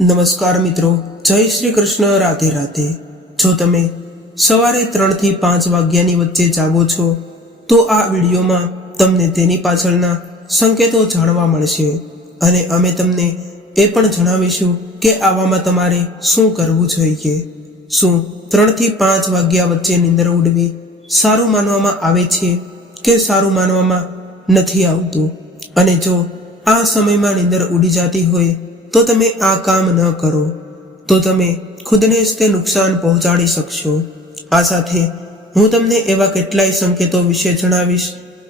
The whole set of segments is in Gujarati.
નમસ્કાર મિત્રો, જય શ્રી કૃષ્ણ, રાધે રાધે। જો તમે સવારે 3 થી 5 વાગ્યાની વચ્ચે જાગો છો તો આ વિડીયોમાં તમને તેની પાછળના સંકેતો જાણવા મળશે અને અમે તમને એ પણ જણાવીશું કે આવામાં તમારે શું કરવું જોઈએ। શું 3 થી 5 વાગ્યા વચ્ચે નિંદર ઉડવી સારું માનવામાં આવે છે કે સારું માનવામાં નથી આવતું, અને જો આ સમયમાં નિંદર ઉડી જતી હોય તો તમે આ કામ ન કરો તો તમે ખુદને જ તે નુકસાન પહોંચાડી શકશો। આ સાથે હું તમને એવા કેટલાય સંકેતો વિશે જણાવીશ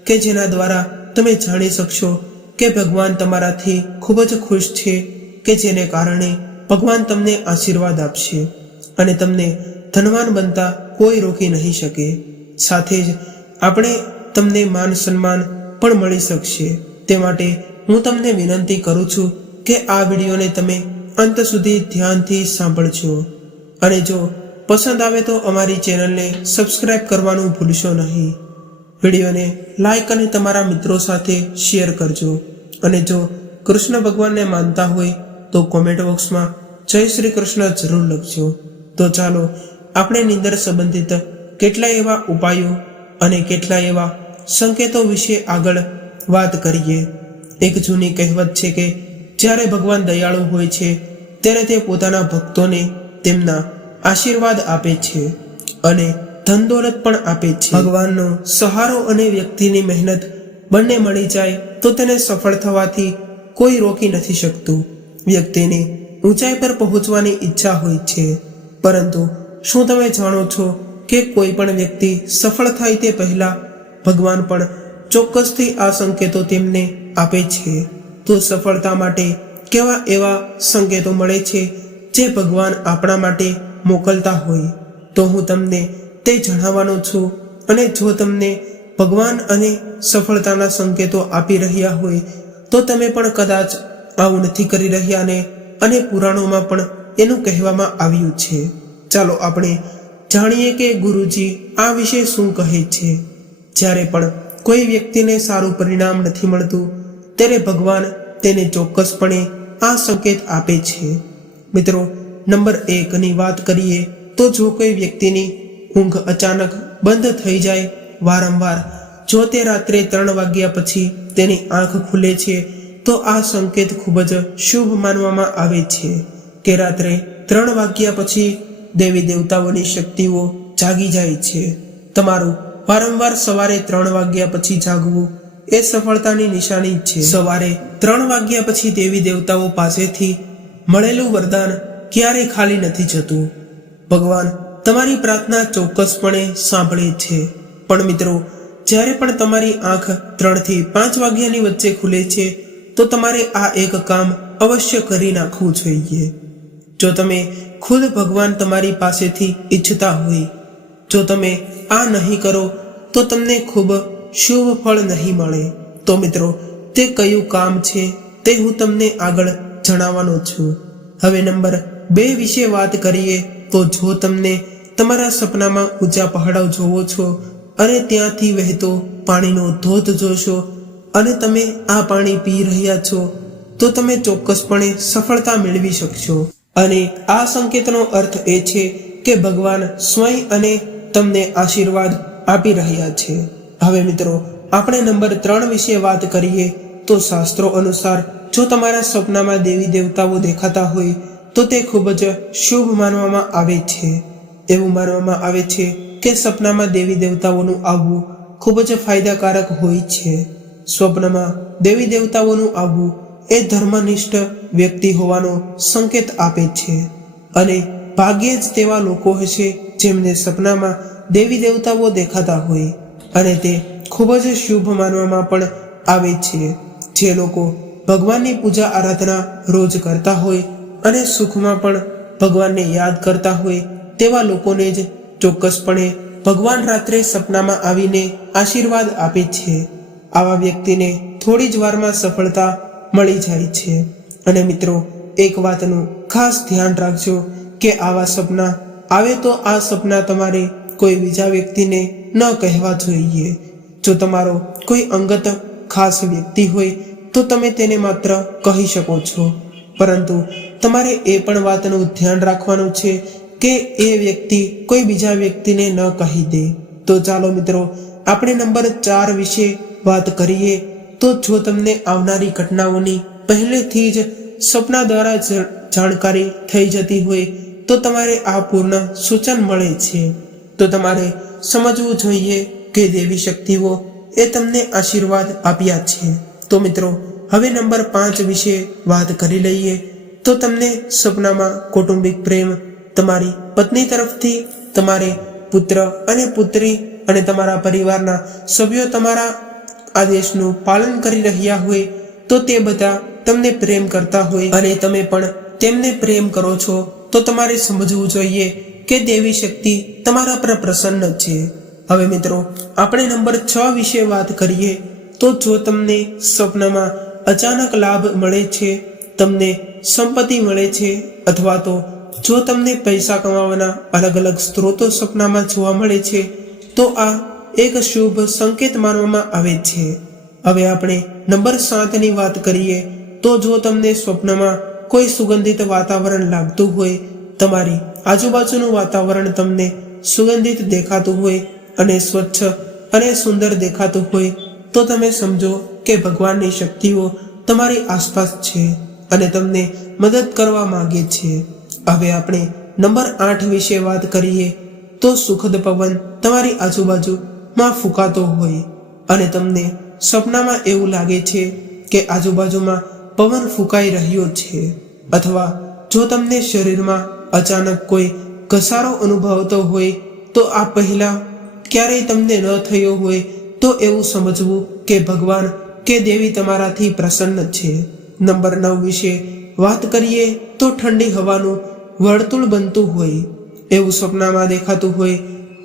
કે જેના દ્વારા તમે જાણી શકશો કે ભગવાન તમારાથી ખૂબ જ ખુશ છે, કે જેને કારણે ભગવાન તમને આશીર્વાદ આપશે અને તમને ધનવાન બનતા કોઈ રોકી નહીં શકે। સાથે જ આપણે તમને માન સન્માન પણ મળી શકશે। તે માટે હું તમને વિનંતી કરું છું કે આ વિડીયોને તમે અંત સુધી ધ્યાનથી સાંભળજો અને જો પસંદ આવે તો અમારી ચેનલને સબસ્ક્રાઇબ કરવાનું ભૂલશો નહીં। વિડીયોને લાઈક અને તમારા મિત્રો સાથે શેર કરજો અને જો કૃષ્ણ ભગવાનને માનતા હોય તો કોમેન્ટ બોક્સમાં જય શ્રી કૃષ્ણ જરૂર લખજો। તો ચાલો આપણે નિંદર સંબંધિત કેટલાય એવા ઉપાયો અને કેટલાય એવા સંકેતો વિશે આગળ વાત કરીએ। એક જૂની કહેવત છે કે જ્યારે ભગવાન દયાળુ હોય છે ત્યારે તે પોતાના ભક્તોને તેમના આશીર્વાદ આપે છે અને ધન દોલત પણ આપે છે। ભગવાનનો સહારો અને વ્યક્તિની મહેનત બંને મળી જાય તો તેને સફળ થવાથી કોઈ રોકી નથી શકતું। વ્યક્તિને ઊંચાઈ પર પહોંચવાની ઈચ્છા હોય છે, પરંતુ શું તમે જાણો છો કે કોઈ પણ વ્યક્તિ સફળ થાય તે પહેલા ભગવાન પણ ચોક્કસથી આ સંકેતો તેમને આપે છે। તો સફળતા માટે કેવા એવા સંકેતો મળે છે જે ભગવાન આપણા માટે મોકલતા હોય તો હું તમને તે જણાવવાનો છું। અને જો તમને ભગવાન અને સફળતાના સંકેતો આપી રહ્યા હોય તો તમે પણ કદાચ આવું નથી કરી રહ્યા ને, અને પુરાણોમાં પણ એનું કહેવામાં આવ્યું છે। ચાલો આપણે જાણીએ કે ગુરુજી આ વિશે શું કહે છે। જ્યારે પણ કોઈ વ્યક્તિને સારું પરિણામ નથી મળતું ત્યારે ભગવાન તેને ચોક્કસપણે આ સંકેત આપે છે। મિત્રો, નંબર 1 ની વાત કરીએ તો જો કોઈ વ્યક્તિની ઊંઘ અચાનક બંધ થઈ જાય વારંવાર, જો તે રાત્રે 3 વાગ્યા પછી તેની આંખ ખુલે છે તો આ સંકેત ખૂબ જ શુભ માનવામાં આવે છે કે રાત્રે 3 વાગ્યા પછી દેવી દેવતાઓની શક્તિઓ જાગી જાય છે। તમારું વારંવાર સવારે 3 વાગ્યા પછી જાગવું એ સફળતાની નિશાની છે। સવારે 3 વાગ્યા પછી દેવી દેવતાઓ પાસેથી મળેલું વરદાન ક્યારેય ખાલી નથી જતું। ભગવાન તમારી પ્રાર્થના ચોક્કસપણે સાંભળે છે। પણ મિત્રો, જ્યારે પણ તમારી આંખ 3 થી 5 વાગ્યાની વચ્ચે ખુલે છે તો તમારે આ એક કામ અવશ્ય કરી નાખવું જોઈએ। જો તમે ખુદ ભગવાન તમારી પાસેથી ઈચ્છતા હોય, જો તમે આ નહીં કરો તો તમને ખૂબ શુભ ફળ નહીં મળે। તો મિત્રો, તે કયું કામ છે તે હું તમને આગળ જણાવવાનો છું। હવે નંબર 2 વિશે વાત કરીએ તો જો તમને તમારા સપનામાં ઊંચા પહાડો જોવો છો અને ત્યાંથી વહેતો પાણીનો ધોધ જોશો અને તમે આ પાણી પી રહ્યા છો તો તમે ચોક્કસપણે સફળતા મેળવી શકશો। અને આ સંકેતનો અર્થ એ છે કે ભગવાન સ્વયં અને તમને આશીર્વાદ આપી રહ્યા છે। હવે મિત્રો, આપણે નંબર 3 વિશે વાત કરીએ તો શાસ્ત્રો અનુસાર જો તમારા સપનામાં દેવી દેવતાઓ દેખાતા હોય તો તે ખૂબ જ શુભ માનવામાં આવે છે। એવું માનવામાં આવે છે કે સપનામાં દેવી દેવતાઓનું આવવું ખૂબ જ ફાયદાકારક હોય છે। સ્વપ્નમાં દેવી દેવતાઓનું આવવું એ ધર્મનિષ્ઠ વ્યક્તિ હોવાનો સંકેત આપે છે અને ભાગ્યે જ તેવા લોકો હશે જેમને સપનામાં દેવી દેવતાઓ દેખાતા હોય, અને તે ખૂબ જ શુભ માનવામાં પણ આવે છે। જે લોકો ભગવાનની પૂજા આરાધના રોજ કરતા હોય અને સુખમાં પણ ભગવાનને યાદ કરતા હોય તેવા લોકોને જ ચોક્કસપણે ભગવાન રાત્રે સપનામાં આવીને આશીર્વાદ આપે છે। આવા વ્યક્તિને થોડી જ વારમાં સફળતા મળી જાય છે। અને મિત્રો, એક વાતનું ખાસ ધ્યાન રાખજો કે આવા સપના આવે તો આ સપના તમારે કોઈ બીજા વ્યક્તિને ન કહેવા જોઈએ। જો તમારો કોઈ અંગત ખાસ વ્યક્તિ હોય તો તમે તેને માત્ર કહી શકો છો, પરંતુ તમારે એ પણ વાતનું ધ્યાન રાખવાનું છે કે એ વ્યક્તિ કોઈ બીજા વ્યક્તિને ન કહી દે. તો ચાલો મિત્રો આપણે નંબર 4 વિશે વાત કરીએ. તો જો તમને આવનારી ઘટનાઓની પહેલેથી જ સપના દ્વારા જાણકારી થઈ જતી હોય તો તમારે આ પૂર્ણ સૂચન મળે છે. તો તમારે સમજવું જોઈએ કે દેવી શક્તિઓ એ તમને આશીર્વાદ આપ્યા છે. તો મિત્રો હવે નંબર 5 વિશે વાત કરી લઈએ. તો તમને સપનામાં કૌટુંબિક પ્રેમ, તમારી પત્ની તરફથી, તમારે પુત્ર અને પુત્રી અને તમારા પરિવારના સભ્યો તમારા આદેશનું પાલન કરી રહ્યા હોય તો તે બધા તમને પ્રેમ કરતા હોય અને તમે પણ તેમને પ્રેમ કરો છો તો તમારે સમજવું જોઈએ કે દેવી શક્તિ તમારા પર પ્રસન્ન છે. હવે મિત્રો આપણે નંબર 6 વિશે વાત કરીએ. તો જો તમને સ્વપ્નમાં અચાનક લાભ મળે છે, તમને સંપત્તિ મળે છે, અથવા તો જો તમને પૈસા કમાવાના અલગ અલગ સ્ત્રોતો સપનામાં જોવા મળે છે તો આ એક શુભ સંકેત માનવામાં આવે છે. હવે આપણે નંબર 7ની વાત કરીએ. તો જો તમને સ્વપ્નમાં કોઈ સુગંધિત વાતાવરણ લાગતું હોય, તમારી આજુબાજુનું વાતાવરણ તમને સુગંધિત દેખાતું હોય અને સ્વચ્છ અને સુંદર દેખાતું હોય તો તમે સમજો કે ભગવાનની શક્તિઓ તમારી આસપાસ છે અને તમને મદદ કરવા માંગે છે. હવે આપણે નંબર 8 વિશે વાત કરીએ. તો સુખદ પવન તમારી આજુબાજુમાં ફૂંકાતો હોય અને તમને સપનામાં એવું લાગે છે કે આજુબાજુમાં પવન ફૂંકાઈ રહ્યો છે, અથવા જો તમને શરીરમાં અચાનક કોઈ ઘસારો અનુભવતો હોય તો આ પહેલા ક્યારેય તમને ન થયો હોય તો એવું સમજવું કે ભગવાન કે દેવી તમારાથી પ્રસન્ન છે. નંબર 9 વિશે વાત કરીએ. તો ઠંડી હવાનું વર્તુળ બનતું હોય એવું સપનામાં દેખાતું હોય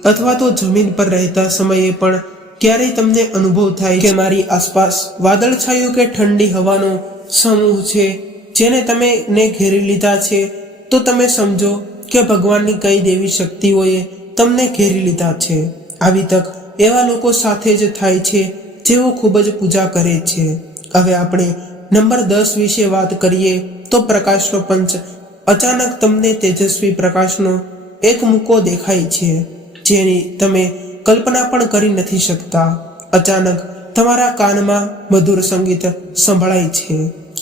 અથવા તો જમીન પર રહેતા સમયે પણ ક્યારેય તમને અનુભવ થાય કે મારી આસપાસ વાદળછાયું કે ઠંડી હવાનો સમૂહ છે જેને તમે ઘેરી લીધા છે તો તમે સમજો કે ભગવાનની કઈ દેવી શક્તિઓએ તમને ઘેરી લીધા છે. આવી તક એવા લોકો સાથે જ થાય છે જેઓ ખૂબ જ પૂજા કરે છે. હવે આપણે નંબર 10 વિશે વાત કરીએ. તો પ્રકાશનો પંચ. અચાનક તમને તેજસ્વી પ્રકાશનો એક મુક્કો દેખાય છે જેની તમે કલ્પના પણ કરી નથી શકતા. અચાનક તમારા કાનમાં મધુર સંગીત સંભળાય છે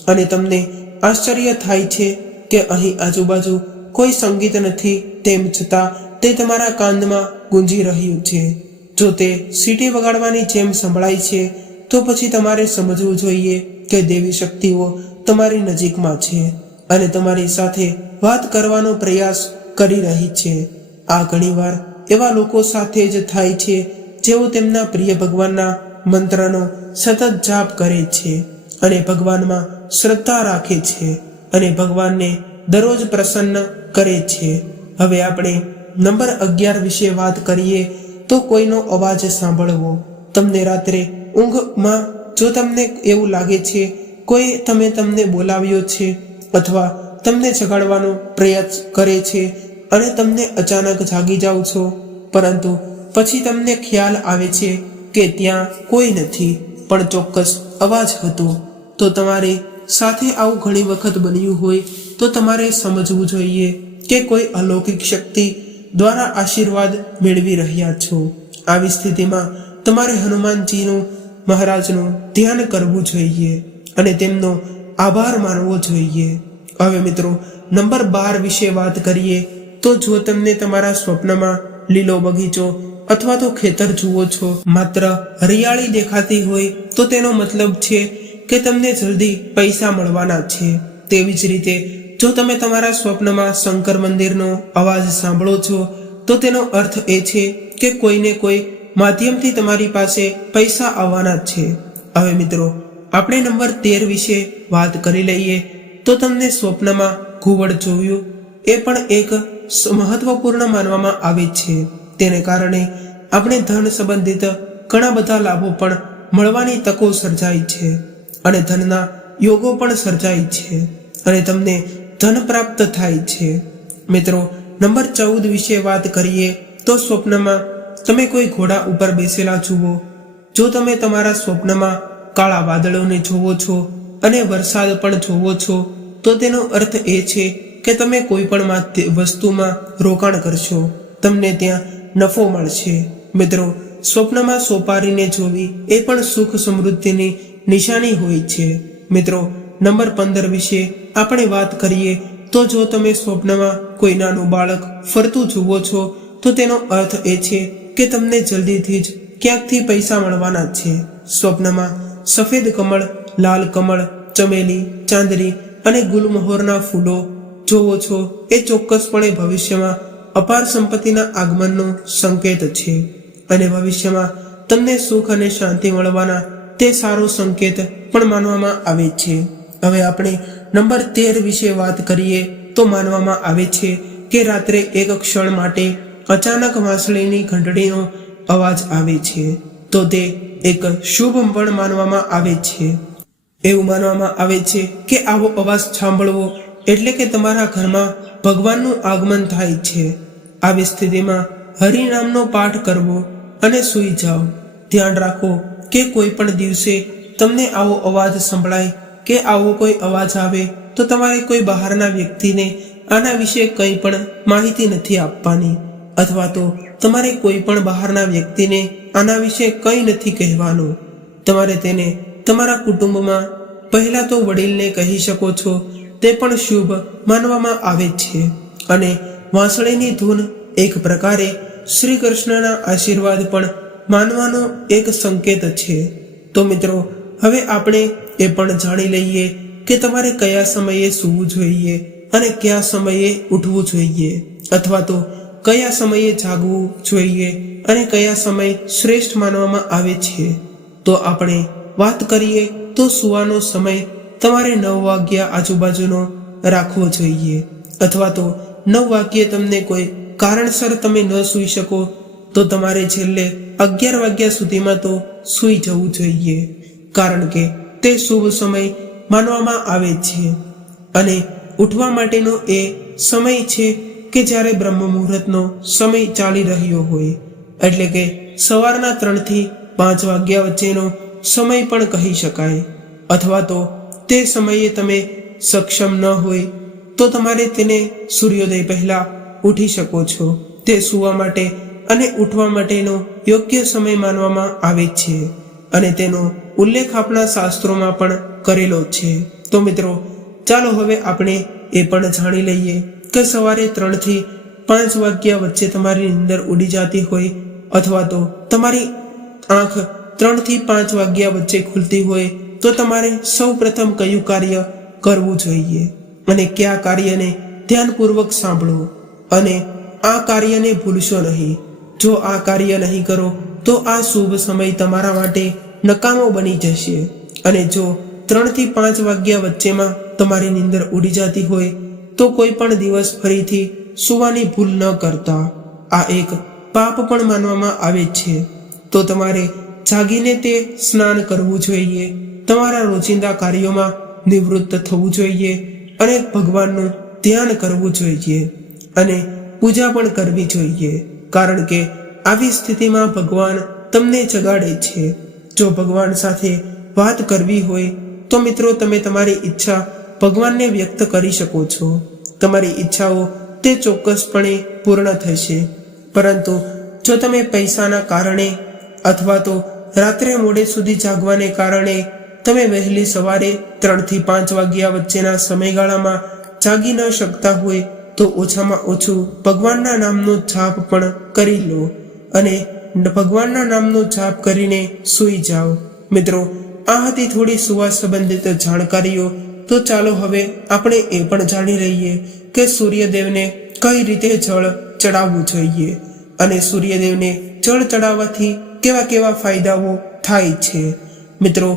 અને તમને આશ્ચર્ય થાય છે કે અહીં આજુબાજુ કોઈ સંગીત નથી, તેમ છતાં તે તમારા કાનમાં ગુંજી રહ્યું છે. જો તે સીટી વગાડવાની જેમ સંભળાય છે તો પછી તમારે સમજવું જોઈએ કે દેવી શક્તિઓ તમારી નજીકમાં છે અને તમારી સાથે વાત કરવાનો પ્રયાસ કરી રહી છે. આ ઘણીવાર એવા લોકો સાથે જ થાય છે જેઓ તેમના પ્રિય ભગવાનના મંત્રનો સતત જાપ કરે છે અને ભગવાનમાં શ્રદ્ધા રાખે છે અને ભગવાનને દરરોજ પ્રસન્ન કરે છે. હવે આપણે નંબર 11 વિશે વાત કરીએ. તો કોઈનો અવાજ સાંભળવો. તમને રાત્રે ઊંઘમાં જો તમને એવું લાગે છે કોઈ તમને બોલાવ્યો છે અથવા તમને જગાડવાનો પ્રયાસ કરે છે અને તમને અચાનક જાગી જાઓ છો, પરંતુ પછી તમને ખ્યાલ આવે છે કે ત્યાં કોઈ નથી પણ ચોક્કસ અવાજ હતો. તો તમારી સાથે આવું ઘણી વખત બન્યું હોય તો તમારે સમજવું જોઈએ કે કોઈ અલૌકિક શક્તિ દ્વારા આશીર્વાદ મેળવી રહ્યા છો. આવી સ્થિતિમાં તમારે હનુમાનજીનું મહારાજનું ધ્યાન કરવું જોઈએ અને તેમનો આભાર માનવો જોઈએ. હવે મિત્રો નંબર 12 વિશે વાત કરીએ. તો જો તમને તમારા સ્વપ્નમાં લીલો બગીચો અથવા તો ખેતર જુઓ છો, માત્ર હરિયાળી દેખાતી હોય તો તેનો મતલબ છે કે તમને જલ્દી પૈસા મળવાના છે. તેવી જ રીતે જો તમે તમારા સ્વપ્નમાં શંકર મંદિરનો અવાજ સાંભળો છો તો તેનો અર્થ એ છે કે કોઈને કોઈ માધ્યમથી તમારી પાસે પૈસા આવવાના છે. હવે મિત્રો આપણે નંબર 13 વિશે વાત કરી લઈએ. તો તમને સ્વપ્નમાં ઘુવડ જોયું એ પણ એક મહત્વપૂર્ણ માનવામાં આવે છે. તેને કારણે આપણે ધન સંબંધિત ઘણા બધા લાભો પણ મળવાની તકો સર્જાય છે અને ધનના યોગો પણ સર્જાય છે અને તમને ધન પ્રાપ્ત થાય છે. મિત્રો નંબર 14 વિશે વાત કરીએ. તો સ્વપ્નમાં તમે કોઈ ઘોડા ઉપર બેસેલા જુઓ. જો તમે તમારા સ્વપ્નમાં કાળા વાદળોને જોવો છો અને વરસાદ પણ જોવો છો તો તેનો અર્થ એ છે કે તમે કોઈ પણ વસ્તુમાં રોકાણ કરશો, તમને ત્યાં નફો મળશે. મિત્રો, સ્વપ્નમાં સોપારીને જોવી એ પણ સુખ સમૃદ્ધિની નિશાની હોય છે. મિત્રો, નંબર 15 વિશે આપણે વાત કરીએ તો જો તમે સ્વપ્નમાં કોઈ નાનું બાળક ફરતું જુઓ છો તો તેનો અર્થ એ છે કે તમને જલ્દીથી જ ક્યાંકથી પૈસા મળવાના છે. સ્વપ્નમાં સફેદ કમળ, લાલ કમળ, ચમેલી, ચાંદરી અને ગુલમહોરના ફૂલો જોવો છો એ ચોક્કસપણે ભવિષ્યમાં અપાર સંપત્તિના આગમનનો સંકેત છે અને ભવિષ્યમાં તમને સુખ અને શાંતિ મળવાના તે સારો સંકેત પણ માનવામાં આવે છે. હવે આપણે નંબર 13 વિશે વાત કરીએ તો માનવામાં આવે છે કે રાત્રે એક ક્ષણ માટે અચાનક વાંસળીની ઘંટડીનો અવાજ આવે છે તો તે એક શુભ પણ માનવામાં આવે છે. એવું માનવામાં આવે છે કે આવો અવાજ સાંભળવો એટલે કે તમારા ઘરમાં ભગવાનનું આગમન થાય છે. આવી સ્થિતિમાં હરિનામનો પાઠ કરવો અને સૂઈ જાઓ. ધ્યાન રાખો કે કોઈ પણ દિવસે તમને આવો અવાજ સંભળાય કે આવો કોઈ અવાજ આવે તો તમારે કોઈ બહારના વ્યક્તિને આના વિશે કંઈ પણ માહિતી નથી આપવાની, અથવા તો તમારે કોઈ પણ બહારના વ્યક્તિને આના વિશે કંઈ નથી કહેવાનું. તમારે તેને તમારા કુટુંબમાં પહેલા તો વડીલને કહી શકો છો, તે પણ શુભ માનવામાં આવે છે. અને વાંસળીની ધૂન એક પ્રકારે શ્રી કૃષ્ણના આશીર્વાદ પણ માનવાનો એક સંકેત છે. તો મિત્રો, હવે આપણે એ પણ જાણી લઈએ કે તમારે કયા સમયે સૂવું જોઈએ અને કયા સમયે ઉઠવું જોઈએ, અથવા તો કયા સમયે જાગવું જોઈએ અને કયા સમય શ્રેષ્ઠ માનવામાં આવે છે. તો આપણે વાત કરીએ તો સૂવાનો સમય તમારે 9 વાગ્યા આજુબાજુનો રાખવો જોઈએ, અથવા તો 9 વાગ્યે તમને કોઈ કારણસર તમે ન સૂઈ શકો તો તમારે છેલ્લે 11 વાગ્યા સુધીમાં તો સૂઈ જવું જોઈએ, કારણ કે તે શુભ સમય માનવામાં આવે છે. અને ઉઠવા માટેનો એ સમય છે કે જ્યારે બ્રહ્મ મુહૂર્તનો સમય ચાલી રહ્યો હોય, એટલે કે સવારના 3 થી 5 વાગ્યા વચ્ચેનો સમય પણ કહી શકાય. અથવા તો તે સમયે તમે સક્ષમ ન હોય તો તમારે તેને સૂર્યોદય પહેલા ઉઠી શકો છો. તે સૂવા માટે અને ઉઠવા માટેનો યોગ્ય સમય માનવામાં આવે છે અને તેનો ઉલ્લેખ આપણા શાસ્ત્રોમાં પણ કરેલો છે. તો મિત્રો, ચાલો હવે આપણે એ પણ જાણી લઈએ કે સવારે 3 થી 5 વાગ્યા વચ્ચે તમારી નીંદર ઉડી જતી હોય અથવા તો તમારી આંખ 3 થી 5 વાગ્યા વચ્ચે ખુલતી હોય તો તમારે સૌ પ્રથમ કયું કાર્ય કરવું જોઈએ અને કયા કાર્યને ધ્યાનપૂર્વક સાંભળો, અને આ કાર્યને ભૂલશો નહીં. જો આ કાર્ય નહીં કરો તો આ શુભ સમય તમારા માટે નકામો બની જશે. અને જો 3 થી 5 વાગ્યા વચ્ચેમાં તમારી નીંદર ઉડી જતી હોય તો કોઈ પણ દિવસ ફરીથી સૂવાની ભૂલ ન કરતા. આ એક પાપ પણ માનવામાં આવે છે. તો તમારે જાગીને તે સ્નાન કરવું જોઈએ, તમારા રોજિંદા કાર્યોમાં નિવૃત્ત થવું જોઈએ અને ભગવાનનું ધ્યાન કરવું જોઈએ અને પૂજા પણ કરવી જોઈએ, કારણ કે આવી સ્થિતિમાં ભગવાન તમને જગાડે છે. જો ભગવાન સાથે વાત કરવી હોય તો મિત્રો તમે તમારી ઈચ્છા ભગવાનને વ્યક્ત કરી શકો છો. તમારી ઈચ્છાઓ તે ચોક્કસપણે પૂર્ણ થશે. પરંતુ જો તમે પૈસાના કારણે અથવા તો રાત્રે મોડે સુધી જાગવાને કારણે તમે વહેલી સવારે 3 થી 5 વાગ્યા વચ્ચેના સમયગાળામાં જાગી ન શકતા હોય તો ઓછામાં ઓછું ભગવાનના નામનો જાપ પણ કરી લો અને ભગવાનના નામનો જાપ કરીને સૂઈ જાઓ. મિત્રો, આ હતી થોડી સુવા સંબંધિત જાણકારીઓ. તો ચાલો હવે આપણે એ પણ જાણી લઈએ કે સૂર્યદેવને કઈ રીતે જળ ચડાવવું જોઈએ અને સૂર્યદેવને જળ ચડાવવાથી કેવા કેવા ફાયદાઓ થાય છે. મિત્રો,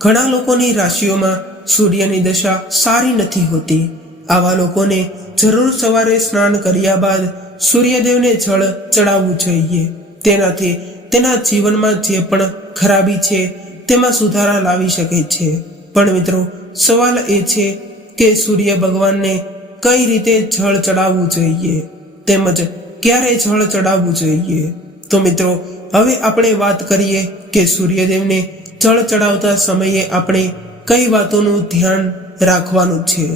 ઘણા લોકોની રાશિઓમાં સૂર્યની દશા સારી નથી હોતી. આવા લોકોને જરૂર સવારે સ્નાન કર્યા બાદ સૂર્યદેવને જળ ચડાવવું જોઈએ. તેનાથી તેના જીવનમાં જે પણ ખરાબી છે તેમાં સુધારા લાવી શકે છે. પણ મિત્રો, સવાલ એ છે કે સૂર્ય ભગવાનને કઈ રીતે જળ ચડાવવું જોઈએ તેમજ ક્યારે જળ ચડાવવું જોઈએ. તો મિત્રો, હવે આપણે વાત કરીએ કે સૂર્યદેવને જળ ચડાવતા સમયે આપણે કઈ વાતોનું ધ્યાન રાખવાનું છે.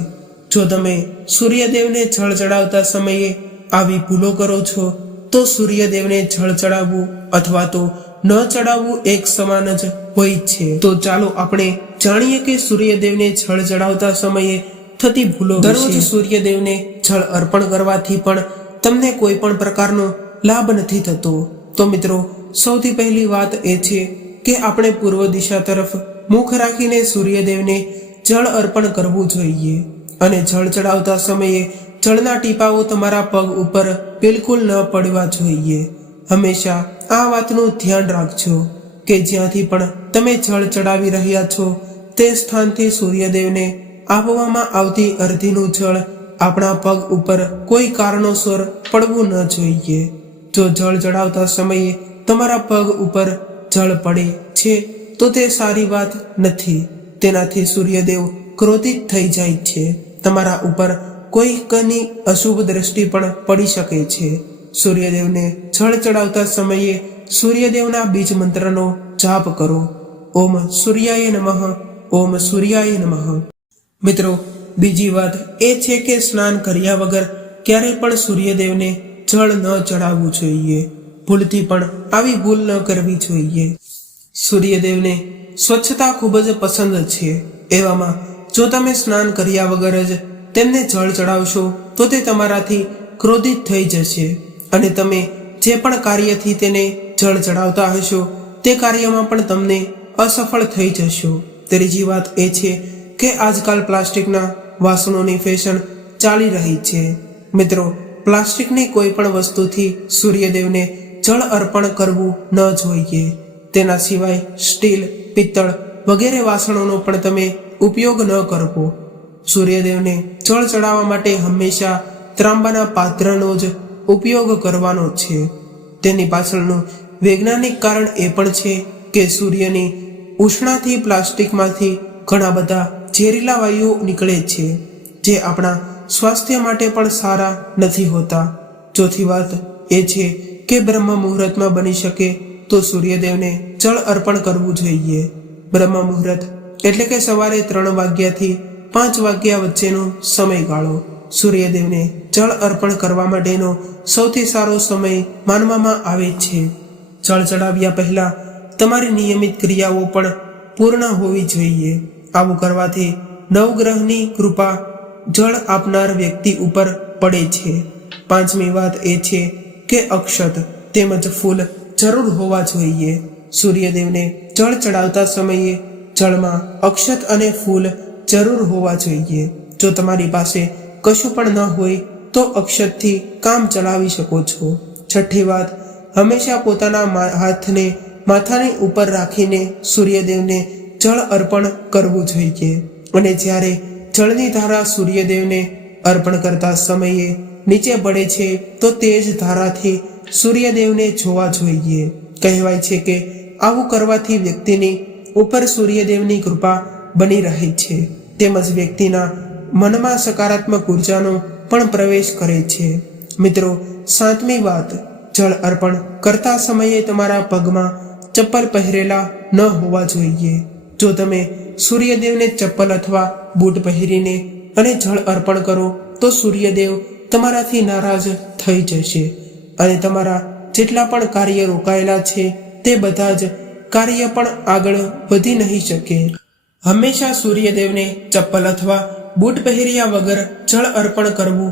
જો તમે સૂર્યદેવને જળ ચડાવતા સમયે આવી ભૂલો કરો છો તો સૂર્યદેવને જળ ચડાવવું અથવા તો ન ચડાવવું એક સમાન જ હોય છે. તો ચાલો આપણે જાણીએ કે સૂર્યદેવને જળ ચડાવતા સમયે થતી ભૂલો. દરરોજ સૂર્યદેવને જળ અર્પણ કરવાથી પણ તમને કોઈ પણ પ્રકારનો લાભ નથી થતો. તો મિત્રો, સૌથી પહેલી વાત એ છે કે આપણે પૂર્વ દિશા તરફ મુખ રાખીને સૂર્યદેવને જળ અર્પણ કરવું જોઈએ અને જળ ચડાવતા સમયે જળના ટીપાઓ તમારા પગ ઉપર બિલકુલ ન પડવા જોઈએ. હંમેશા આ વાતનું ધ્યાન રાખજો કે જ્યાંથી પણ તમે જળ ચડાવી રહ્યા છો તે સ્થાનથી સૂર્યદેવને આપવામાં આવતી અરધીનું જળ આપણા પગ ઉપર કોઈ કારણોસર પડવું ન જોઈએ. જો જળ ચડાવતા સમયે તમારા પગ ઉપર જળ પડે છે તો તે સારી વાત નથી. તેનાથી સૂર્યદેવ ક્રોધિત થઈ જાય છે. તમારા ઉપર કોઈકની અશુભ દ્રષ્ટિ પણ પડી શકે છે. સૂર્યદેવને જળ ચડાવતા સમયે સૂર્યદેવના બીજ મંત્રનો જાપ કરો. ઓમ સૂર્યાય નમઃ, ઓમ સૂર્યાય નમઃ. મિત્રો, બીજી વાત એ છે કે સ્નાન કર્યા વગર ક્યારેય પણ સૂર્યદેવને જળ ન ચડાવવું જોઈએ. ભૂલથી પણ આવી ભૂલ ન કરવી જોઈએ. સૂર્યદેવને સ્વચ્છતા ખૂબ જ પસંદ છે. એવામાં જો તમે સ્નાન કર્યા વગર જ તેમને જળ ચડાવશો તો તે તમારાથી ક્રોધિત થઈ જશે અને તમે જે પણ કાર્યથી તેને જળ ચડાવતા હશો તે કાર્યમાં પણ તમને અસફળ થઈ જશો. ત્રીજી વાત એ છે કે આજકાલ પ્લાસ્ટિકના વાસણોની ફેશન ચાલી રહી છે. મિત્રો, પ્લાસ્ટિકની કોઈ પણ વસ્તુથી સૂર્યદેવને જળ અર્પણ કરવું ન જોઈએ. તેના સિવાય સ્ટીલ, પિત્તળ વગેરે વાસણોનો પણ તમે ઉપયોગ ન કરવો. સૂર્યદેવને જળ ચડાવવા માટે હંમેશા ત્રાંબાના પાત્રનો જ ઉપયોગ કરવાનો છે. તેની પાછળનું વૈજ્ઞાનિક કારણ એ પણ છે કે સૂર્યની ઉષ્ણાથી પ્લાસ્ટિકમાંથી ઘણા બધા ઝેરીલા વાયુઓ નીકળે છે જે આપણા સ્વાસ્થ્ય માટે પણ સારા નથી હોતા. ચોથી વાત એ છે કે બ્રહ્મ મુહૂર્તમાં બની શકે તો સૂર્યદેવને જળ અર્પણ કરવું જોઈએ. બ્રહ્મ મુહૂર્ત એટલે કે સવારે 3 વાગ્યાથી 5 વાગ્યા વચ્ચેનો સમયગાળો સૂર્યદેવને જળ અર્પણ કરવા માટેનો સૌથી સારો સમય માનવામાં આવે છે. જળ ચડાવ્યા પહેલા તમારી નિયમિત ક્રિયાઓ પણ પૂર્ણ હોવી જોઈએ. આવું કરવાથી નવગ્રહની કૃપા જળ આપનાર વ્યક્તિ ઉપર પડે છે. પાંચમી વાત એ છે કે અક્ષત તેમજ ફૂલ જરૂર હોવા જોઈએ. સૂર્યદેવને જળ ચડાવતા સમયે જળમાં અક્ષત અને ફૂલ જરૂર હોવા જોઈએ. જો તમારી પાસે કશું પણ ન હોય તો અક્ષતથી કામ ચલાવી શકો છો. છઠ્ઠી વાત, હંમેશા પોતાના હાથને માથાની ઉપર રાખીને સૂર્યદેવને જળ અર્પણ કરવું જોઈએ અને જ્યારે જળની ધારા સૂર્યદેવને અર્પણ કરતા સમયે નીચે પડે છે તો તે જ ધારાથી સૂર્યદેવને જોવા જોઈએ. કહેવાય છે કે આવું કરવાથી વ્યક્તિની ઉપર સૂર્યદેવની કૃપા બની રહે છે તેમજ વ્યક્તિના મનમાં સકારાત્મક ઉર્જાનો પણ પ્રવેશ કરે છે. મિત્રો, સાતમી વાત, જળ અર્પણ કરતા સમયે તમારા પગમાં ચપ્પલ પહેરેલા ન હોવા જોઈએ. જો તમે સૂર્યદેવને ચપ્પલ અથવા બૂટ પહેરીને અને જળ અર્પણ કરો તો સૂર્યદેવ તમારાથી નારાજ થઈ જશે અને તમારા જેટલા પણ કાર્ય રોકાયેલા છે તે બધા જ કાર્ય પણ આગળ વધી નહીં શકે. હંમેશા સૂર્યદેવને ચપ્પલ અથવા બૂટ પહેર્યા વગર જળ અર્પણ કરવું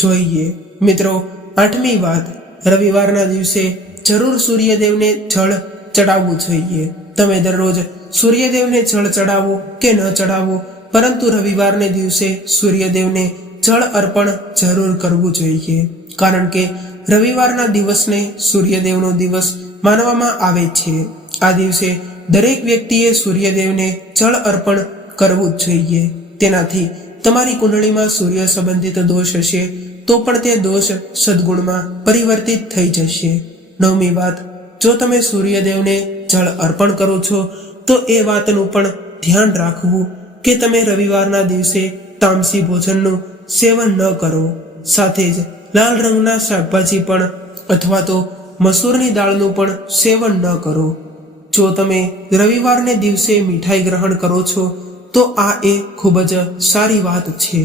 જોઈએ. મિત્રો, આઠમી વાત, રવિવારના દિવસે જરૂર સૂર્યદેવને જળ ચડાવવું જોઈએ. તમે દરરોજ સૂર્યદેવને જળ ચડાવો કે ન ચડાવો, પરંતુ રવિવારને દિવસે સૂર્યદેવને જળ અર્પણ જરૂર કરવું જોઈએ. કારણ કે રવિવારના દિવસને સૂર્યદેવનો દિવસ માનવામાં આવે છે. આ દિવસે દરેક વ્યક્તિએ સૂર્યદેવને જળ અર્પણ કરવું જ જોઈએ. તેનાથી તમારી કુંડળીમાં સૂર્ય સંબંધિત દોષ હશે તો પણ તે દોષ સદગુણમાં પરિવર્તિત થઈ જશે. નવમી વાત, જો તમે સૂર્યદેવને જળ અર્પણ કરો છો તો એ વાતનું પણ ધ્યાન રાખવું કે તમે રવિવારના દિવસે તામસી ભોજનનું સેવન ન કરો. સાથે જ લાલ રંગના શાકભાજી પણ અથવા તો મસૂરની દાળનું પણ સેવન ન કરો. જો તમે રવિવારને દિવસે મીઠાઈ ગ્રહણ કરો છો તો આ એ ખૂબ જ સારી વાત છે.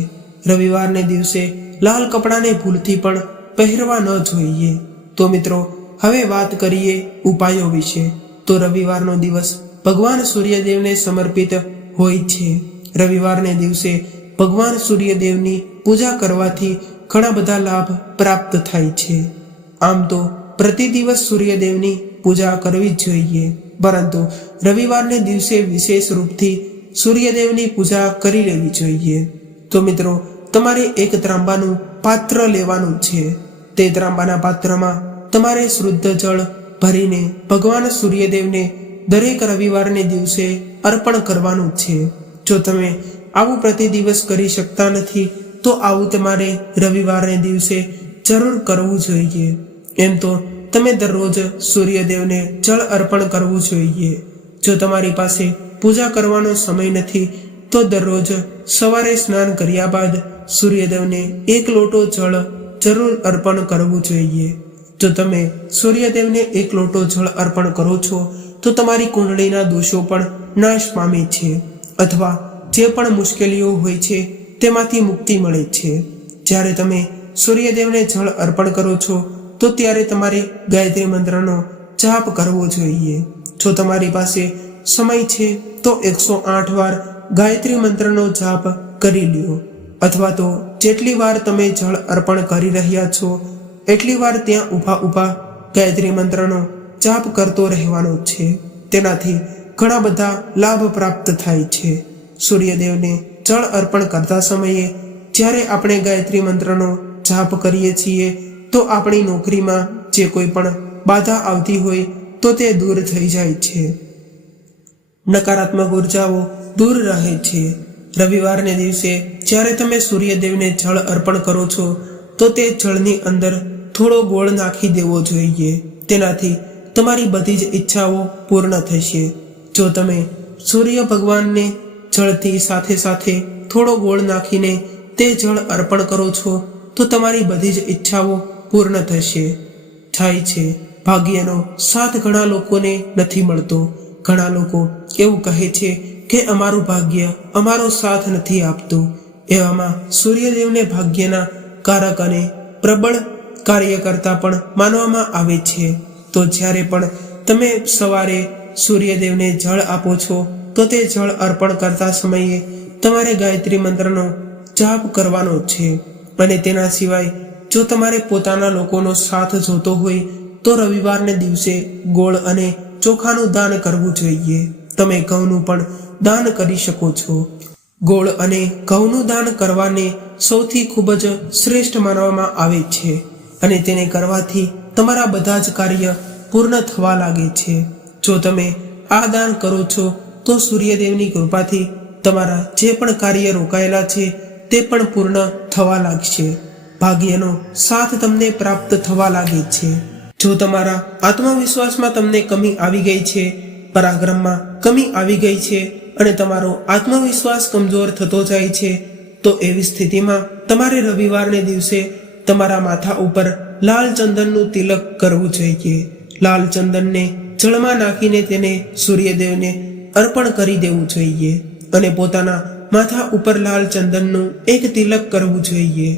રવિવારને દિવસે લાલ કપડાને ભૂલથી પણ પહેરવા ન જોઈએ. તો મિત્રો, હવે વાત કરીએ ઉપાયો વિશે. તો રવિવારનો દિવસ ભગવાન સૂર્યદેવને સમર્પિત હોય છે. રવિવારને દિવસે ભગવાન સૂર્યદેવની પૂજા કરવાથી ઘણા બધા લાભ પ્રાપ્ત થાય છે. આમ તો પ્રતિ દિવસ સૂર્યદેવની પૂજા કરવી જ જોઈએ, પરંતુ રવિવારને દિવસે વિશેષ રૂપથી સૂર્યદેવની પૂજા કરી લેવી જોઈએ. તો મિત્રો, તમારે એક ત્રાંબાનું પાત્ર લેવાનું છે. તે ત્રાંબાના પાત્રમાં તમારે શુદ્ધ જળ ભરીને ભગવાન સૂર્યદેવને દરેક રવિવારને દિવસે અર્પણ કરવાનું છે. જો તમે આવું પ્રતિ દિવસ કરી શકતા નથી, તો આવું તમારે રવિવારને દિવસે જરૂર કરવું જોઈએ. એમ તો તમે દરરોજ સૂર્યદેવને જળ અર્પણ કરવું જોઈએ. જો તમારી પાસે પૂજા કરવાનો સમય નથી, તો દરરોજ સવારે સ્નાન કર્યા બાદ સૂર્યદેવને 1 લોટો જળ જરૂર અર્પણ કરવું જોઈએ. જો તમે સૂર્યદેવને 1 લોટો જળ અર્પણ કરો છો, તો તમારી કુંડળીના દોષો પણ નાશ પામે છે, અથવા જે પણ મુશ્કેલીઓ હોય છે તેમાંથી મુક્તિ મળે છે. જ્યારે તમે સૂર્યદેવને જળ અર્પણ કરો છો, તો ત્યારે તમારે ગાયત્રી મંત્રનો જાપ કરવો જોઈએ. જો તમારી પાસે સમય છે તો 108 વાર ગાયત્રી મંત્રનો જાપ કરી લ્યો, અથવા તો જેટલી વાર તમે જળ અર્પણ કરી રહ્યા છો એટલી વાર ત્યાં ઊભા ગાયત્રી મંત્રનો જાપ કરતો રહેવાનો છે. તેનાથી ઘણા બધા લાભ પ્રાપ્ત થાય છે. સૂર્યદેવને જળ અર્પણ કરતા સમયે જ્યારે આપણે ગાયત્રી મંત્રનો જાપ કરીએ છીએ, તો આપણી નોકરીમાં જે કોઈ પણ બાધા આવતી હોય તો તે દૂર થઈ જાય છે. નકારાત્મક ઉર્જાઓ દૂર રહે છે. રવિવારને દિવસે જ્યારે તમે સૂર્યદેવને જળ અર્પણ કરો છો, તો તે જળની અંદર થોડો ગોળ નાખી દેવો જોઈએ. તેનાથી તમારી બધી જ ઈચ્છાઓ પૂર્ણ થશે. જો તમે સૂર્ય ભગવાનને જળથી સાથે સાથે થોડો ગોળ નાખીને તે જળ અર્પણ કરો છો, તો તમારી બધી જ ઈચ્છાઓ પૂર્ણ થશે. થાય છે, ભાગ્યનો સાથ ઘણા લોકોને નથી મળતો. ઘણા લોકો એવું કહે છે કે અમારું ભાગ્ય અમારો સાથ નથી આપતું. એવામાં સૂર્યદેવને ભાગ્યના કારક અને પ્રબળ કાર્યકર્તા પણ માનવામાં આવે છે. તો જ્યારે પણ તમે સવારે સૂર્યદેવને જળ આપો છો, તો તે જળ અર્પણ કરતા સમયે તમારે ગાયત્રી મંત્રનો જાપ કરવાનો છે. અને તેના સિવાય જો તમારે પોતાના લોકોનો સાથ જોતો હોય, તો રવિવારને દિવસે ગોળ અને ચોખાનું દાન કરવું જોઈએ. તમે ઘઉંનું પણ દાન કરી શકો છો. ગોળ અને ઘઉંનું દાન કરવાને સૌથી ખૂબ જ શ્રેષ્ઠ માનવામાં આવે છે, અને તેને કરવાથી તમારા બધા જ કાર્ય પૂર્ણ થવા લાગે છે. જો તમે આ દાન કરો છો, તો સૂર્યદેવની કૃપાથી તમારા જે પણ કાર્ય રોકાયેલા છે તે પણ પૂર્ણ થવા લાગશે. ભાગ્યનો સાથ તમને પ્રાપ્ત થવા લાગે છે. જો તમારા આત્મવિશ્વાસમાં તમને કમી આવી ગઈ છે, પરાક્રમમાં કમી આવી ગઈ છે અને તમારો આત્મવિશ્વાસ કમજોર થતો જાય છે, તો એવી સ્થિતિમાં તમારે રવિવારને દિવસે તમારા માથા ઉપર લાલ ચંદનનું તિલક કરવું જોઈએ. લાલ ચંદનને જળમાં નાખીને તેને સૂર્યદેવને અર્પણ કરી દેવું જોઈએ, અને પોતાના માથા ઉપર લાલ ચંદનનું એક તિલક કરવું જોઈએ.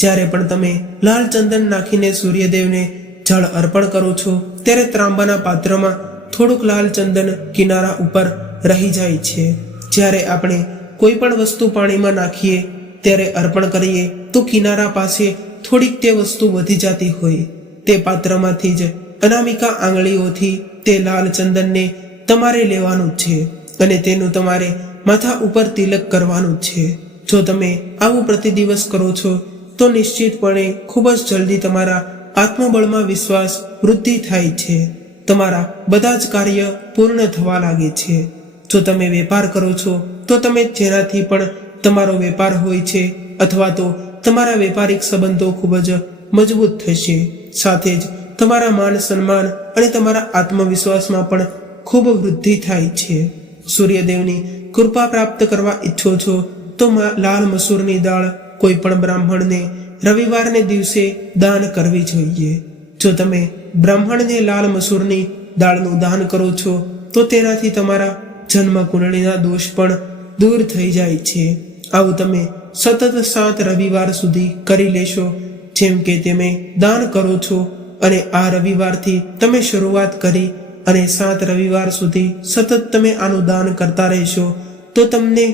જ્યારે પણ તમે લાલ ચંદન નાખીને સૂર્યદેવને જળ અર્પણ કરો છો, ત્યારે ત્રાંબાના પાત્રમાં થોડુંક લાલ ચંદન કિનારા ઉપર રહી જાય છે. જ્યારે આપણે કોઈ પણ વસ્તુ પાણીમાં નાખીએ ત્યારે અર્પણ કરીએ, તો કિનારા પાસે થોડીક તે વસ્તુ વધી જતી હોય. તે પાત્રમાંથી જ અનામિકા આંગળીઓથી તે લાલ ચંદનને તમારે લેવાનું છે, અને તેનું તમારે માથા ઉપર તિલક કરવાનું છે. જો તમે આવું પ્રતિ દિવસ કરો છો, તો નિશ્ચિતપણે ખૂબ જ જલ્દી તમારા આત્મબળમાં વિશ્વાસ વૃદ્ધિ થાય છે. તમારા બધા જ કાર્ય પૂર્ણ થવા લાગે છે. જો તમે વેપાર કરો છો, તો તમે જેનાથી પણ તમારો વેપાર હોય છે, અથવા તો તમારા વેપારિક સંબંધો ખૂબ જ મજબૂત થશે. સાથે જ તમારા માન સન્માન અને તમારા આત્મવિશ્વાસમાં પણ ખૂબ વૃદ્ધિ થાય છે. સૂર્યદેવની કૃપા પ્રાપ્ત કરવા ઈચ્છો છો, તો લાલ મસૂરની દાળ કોઈ પણ બ્રાહ્મણને રવિવારને દિવસે દાન કરવી જોઈએ. જો તમે બ્રાહ્મણને લાલ મસૂરની દાળનું દાન કરો છો, તો તેનાથી તમારા જન્મ કુંડળીના દોષ પણ દૂર થઈ જાય છે. આવું તમે સતત 7 રવિવાર સુધી કરી લેશો. જેમ કે તમે દાન કરો છો અને આ રવિવારથી તમે શરૂઆત કરી અને 7 રવિવાર સુધી સતત તમે આનું દાન કરતા રહેશો તો તમને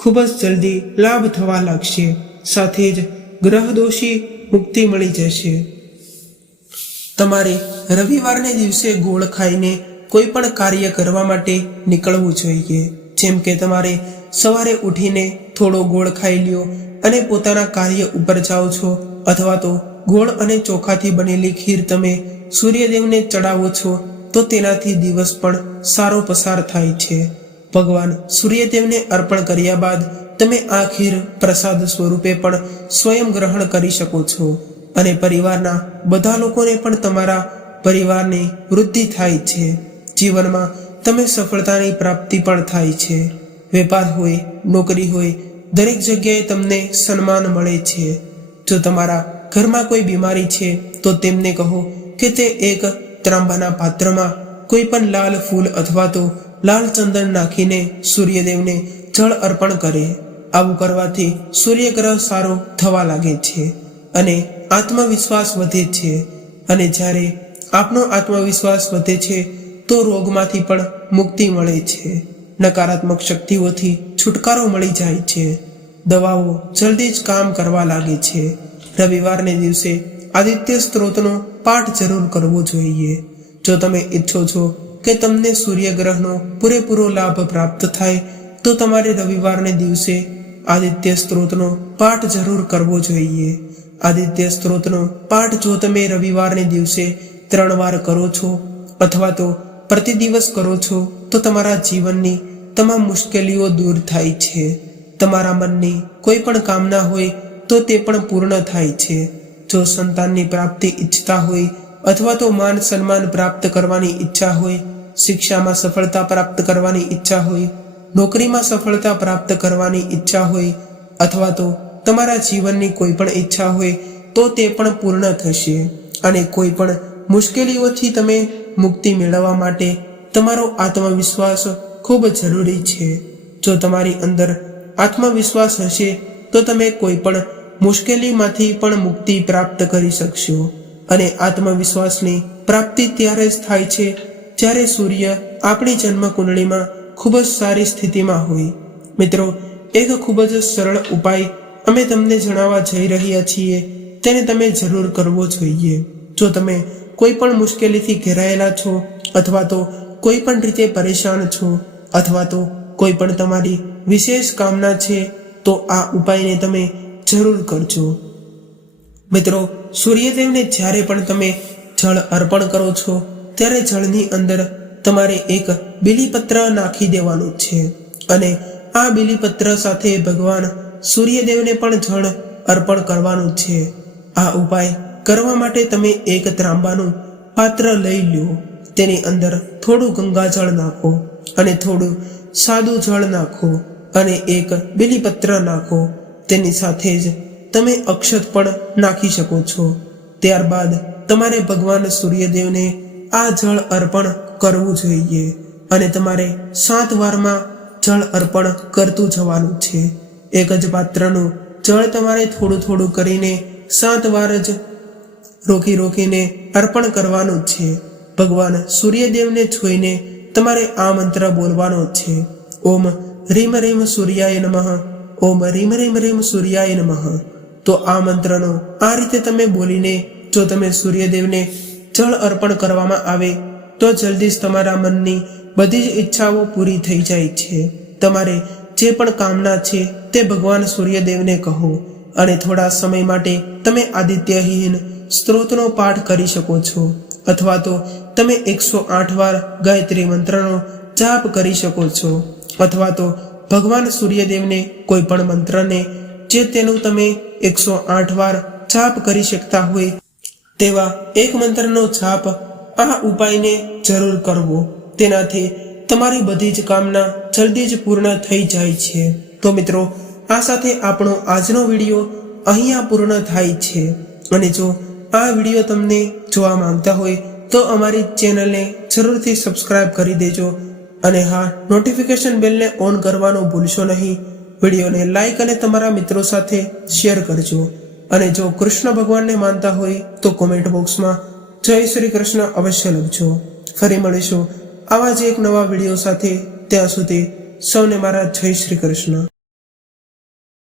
ખૂબ જ જલ્દી લાભ થવા લાગશે. સાથે જ ગ્રહદોષી મુક્તિ મળી જશે. તમારે રવિવારને દિવસે ગોળ ખાઈને કોઈ પણ કાર્ય કરવા માટે નીકળવું જોઈએ. જેમ કે તમારે સવારે ઉઠીને થોડો ગોળ ખાઈ લ્યો અને પોતાના કાર્ય ઉપર જાઓ છો, અથવા તો ગોળ અને ચોખાથી બનેલી ખીર તમે સૂર્યદેવને ચડાવો છો તો તેનાથી દિવસ પણ સારો પસાર થાય છે. ભગવાન સૂર્યદેવને અર્પણ કર્યા બાદ તમે આ ખીર પ્રસાદ સ્વરૂપે પણ સ્વયં ગ્રહણ કરી શકો છો અને પરિવારના બધા લોકોને પણ તમારા પરિવારની વૃદ્ધિ થાય છે. જીવનમાં તમે સફળતાની પ્રાપ્તિ પણ થાય છે. વેપાર હોય, નોકરી હોય, દરેક જગ્યાએ તમને સન્માન મળે છે. જો તમારા ઘરમાં કોઈ બીમારી છે તો તેમને કહો કે તે એક ત્રાંબાના પાત્રમાં કોઈ પણ લાલ ફૂલ અથવા તો લાલ ચંદન નાખીને સૂર્યદેવને જળ અર્પણ કરે. આવું કરવાથી સૂર્યગ્રહ સારો થવા લાગે છે અને આત્મવિશ્વાસ વધે છે. અને જ્યારે આપણો આત્મવિશ્વાસ વધે છે તો રોગમાંથી પણ મુક્તિ મળે છે. નકારાત્મક શક્તિઓથી છુટકારો મળી જાય છે. દવાઓ જલ્દી જ કામ કરવા લાગે છે. રવિવારને દિવસે આદિત્ય સ્ત્રોતનો પાઠ જરૂર કરવો જોઈએ. જો તમે ઈચ્છો છો કે તમને સૂર્યગ્રહનો પૂરેપૂરો લાભ પ્રાપ્ત થાય તો તમારે રવિવારને દિવસે આદિત્ય સ્ત્રોતનો પાઠ જરૂર કરવો જોઈએ. આદિત્ય સ્ત્રોતનો પાઠ જો તમે રવિવારને દિવસે 3 વાર કરો છો અથવા તો પ્રતિ દિવસ કરો છો તો તમારા જીવનની તમામ મુશ્કેલીઓ દૂર થાય છે. તમારા મનની કોઈ પણ કામના હોય તો તે પણ પૂર્ણ થાય છે. જો સંતાનની પ્રાપ્તિ ઈચ્છતા હોય અથવા તો માન સન્માન પ્રાપ્ત કરવાની ઈચ્છા હોય, શિક્ષામાં સફળતા પ્રાપ્ત કરવાની ઈચ્છા હોય, નોકરીમાં સફળતા પ્રાપ્ત કરવાની ઈચ્છા હોય અથવા તો તમારા જીવનની કોઈ પણ ઈચ્છા હોય તો તે પણ પૂર્ણ થશે. અને કોઈ પણ મુશ્કેલીઓથી તમે મુક્તિ મેળવવા માટે તમારો આત્મવિશ્વાસ ખૂબ જરૂરી છે. જો તમારી અંદર આત્મવિશ્વાસ હશે તો તમે કોઈ પણ મુશ્કેલીમાંથી પણ મુક્તિ પ્રાપ્ત કરી શકશો. અને આત્મવિશ્વાસની પ્રાપ્તિ ત્યારે જ થાય છે જ્યારે સૂર્ય આપણી જન્મ કુંડળીમાં ખૂબ જ સારી સ્થિતિમાં હોય. મિત્રો, એક ખૂબ જ સરળ ઉપાય અમે તમને જણાવવા જઈ રહ્યા છીએ, તેને તમે જરૂર કરવો જોઈએ. જો તમે કોઈ પણ મુશ્કેલીથી ઘેરાયેલા છો અથવા તો કોઈ પણ રીતે પરેશાન છો અથવા તો કોઈ પણ તમારી વિશેષ કામના છે તો આ ઉપાયને તમે જરૂર કરજો. મિત્રો, સૂર્યદેવને જ્યારે પણ તમે જળ અર્પણ કરો છો ત્યારે જળની અંદર તમારે એક બીલીપત્ર નાખી દેવાનું છે અને આ બીલીપત્ર સાથે ભગવાન સૂર્યદેવને પણ જળ અર્પણ કરવાનું છે. આ ઉપાય કરવા માટે તમે એક ત્રાંબાનું પાત્ર લઈ લો. તેની અંદર થોડું ગંગાજળ નાખો અને થોડું સાદું જળ નાખો અને એક બીલીપત્ર નાખો. તેની સાથે જ તમે અક્ષત પણ નાખી શકો છો. ત્યારબાદ તમારે ભગવાન સૂર્યદેવને આ જળ અર્પણ કરવું જોઈએ અને તમારે 7 વારમાં જળ અર્પણ કરતું જવાનું છે. એક જ પાત્રનું જળ તમારે થોડું થોડું કરીને 7 વાર જ રોકીને અર્પણ કરવાનું છે. ભગવાન સૂર્યદેવને જોઈને તમારે આ મંત્ર બોલવાનો છે. ઓમ રીમ રીમ સૂર્યાય નમઃ, ઓમ રીમ રીમ રીમ સૂર્યાય નમઃ. તો આ મંત્રનો આ રીતે તમે બોલીને જો તમે સૂર્યદેવને જળ અર્પણ કરવામાં આવે તો જલ્દી જ તમારા મનની બધી જ ઈચ્છાઓ પૂરી થઈ જાય છે. તમારે જે પણ કામના છે તે ભગવાન સૂર્યદેવને કહો અને થોડા સમય માટે તમે આદિત્યહીન સ્ત્રોતનો પાઠ કરી શકો છો અથવા તો તમે 108 વાર ગાયત્રી મંત્રનો જાપ કરી શકો છો અથવા તો ભગવાન સૂર્યદેવને કોઈ પણ મંત્રને જે તેનું તમે 108 વાર જાપ કરી શકતા હોય તેવા એક મંત્રનો જાપ આ ઉપાયને જરૂર કરવો. તેનાથી તમારી બધી જ કામના જલ્દી જ પૂર્ણ થઈ જાય છે. તો મિત્રો, આ સાથે આપણો આજનો વિડીયો અહીંયા પૂર્ણ થાય છે. અને જો આ વિડીયો તમને જોવા માંગતા હોય તો અમારી ચેનલને જરૂરથી સબસ્ક્રાઇબ કરી દેજો અને હા, નોટિફિકેશન બેલને ઓન કરવાનું ભૂલશો નહીં. વિડીયોને લાઈક અને તમારા મિત્રો સાથે શેર કરજો. અને જો કૃષ્ણ ભગવાનને માનતા હોય તો કોમેન્ટ બોક્સમાં જય શ્રી કૃષ્ણ અવશ્ય લખજો. ફરી મળીશું આવા જ એક નવા વિડીયો સાથે. ત્યાં સુધી સૌને મારા જય શ્રી કૃષ્ણ.